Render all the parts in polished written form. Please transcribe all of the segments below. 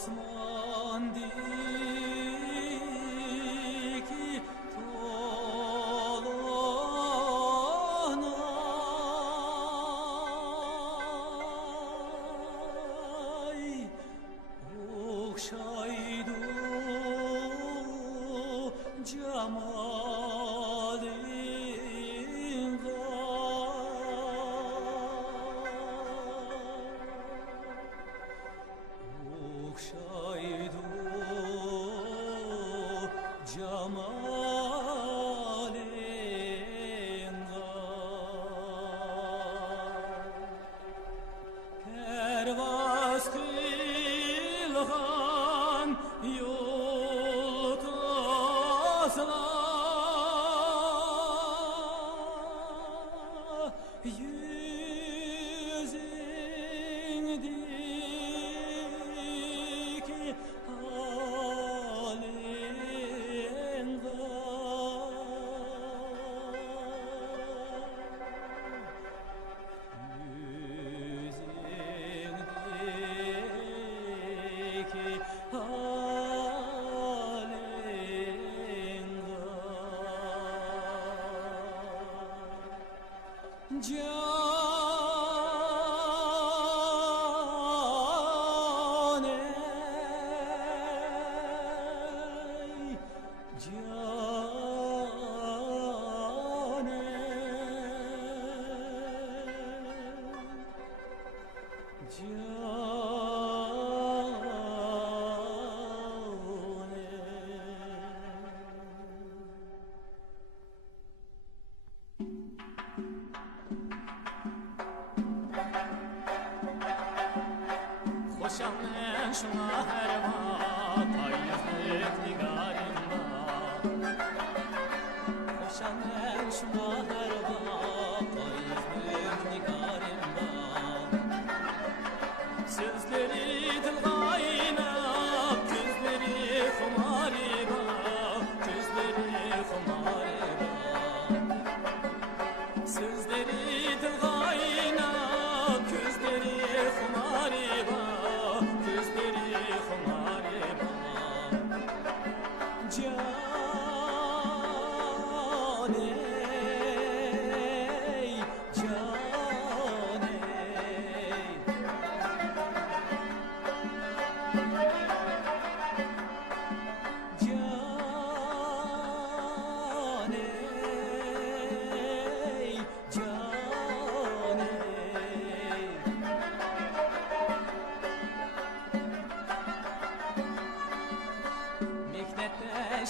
osman diki tolunay okşaydı cemalin okşaydı cemalin pervaz kılgan yoltazlar yüzündeki halin yüzündeki halin Hoşam ben şuna her vakt ayyızlık nigarımda Hoşam ben şuna her vakt ayyızlık nigarımda Sözleri dil kaynap, gözleri kumariba Gözleri kumariba Sözleri dil kaynap, gözleri kumariba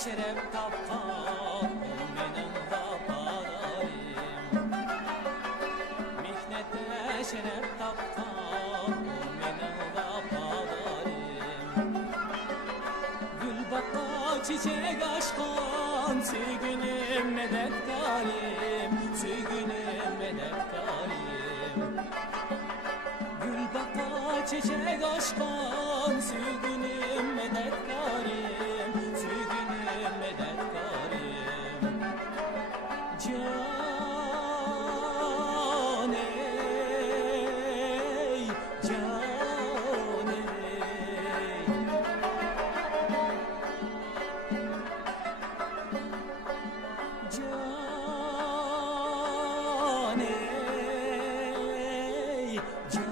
şeref taptan menin vafadarim Mihnette şeref taptan menin vafadarim Gül bakka çiçek aşkan Sevgilim medetkarim Sevgilim medetkarim Gül bakka çiçek aşkan Sevgilim medetkarim Sevgilim medetkarim Can ey, can ey Can ey, can